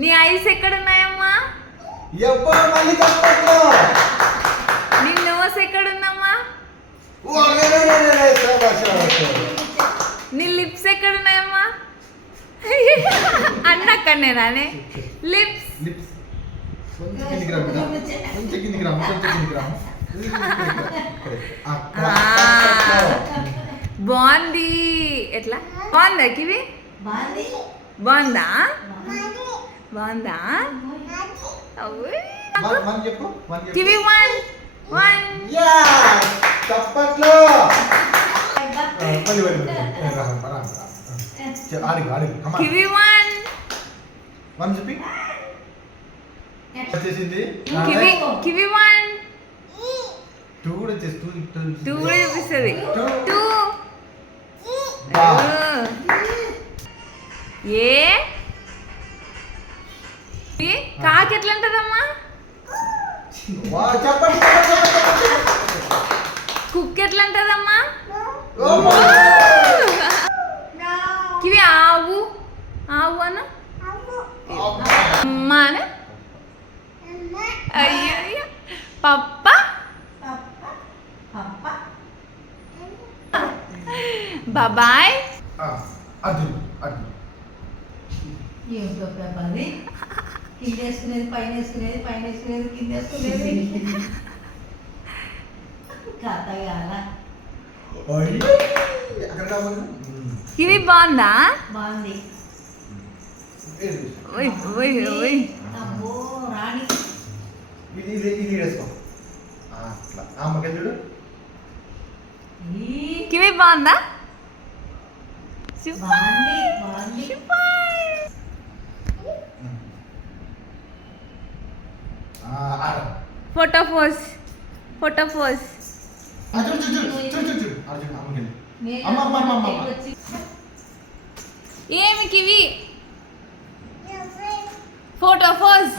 నీ ఐస్ ఎక్కడున్నాయమ్మా? నీ నోస్ ఎక్కడుందమ్మా? నీ లిప్స్ ఎక్కడున్నాయమ్మా? అన్నక్కనే రానే లిప్స్. బాగుంది. ఎట్లా బాగుందా కివి? బాగుందా? బాగుందా? కివి వన్ కివి వన్ చెప్పి వచ్చేసింది. కివి వన్ టూ కూడా వచ్చేసి టూ కూడా చూపిస్తుంది. టూ ఏ కాకి ఎట్లా ఉంటుందమ్మా? కుక్ ఎట్లా ఉంటుందమ్మా? కివి ఆవు ఆవు అను అమ్మా అను. అయ్యో పప్ప బాబాయ్. ఏంటో ప్రభాది కింద వేసుకునేది పైన వేసుకునేది పైన వేసుకునేది కింద వేసుకునేది కథగాల. ఇవి బాగుందా? బాగుంది. అబ్బో రాణి చూడు. కివి బాగుందా? బాగుంది బాగుంది. Photo pose photo pose. ఏమి కివి ఫోటో పోజ్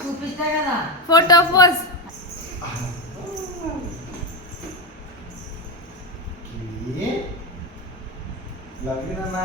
చూపిస్తా కదా ఫోటో పోజ్. లవ్ యూ నాన్న.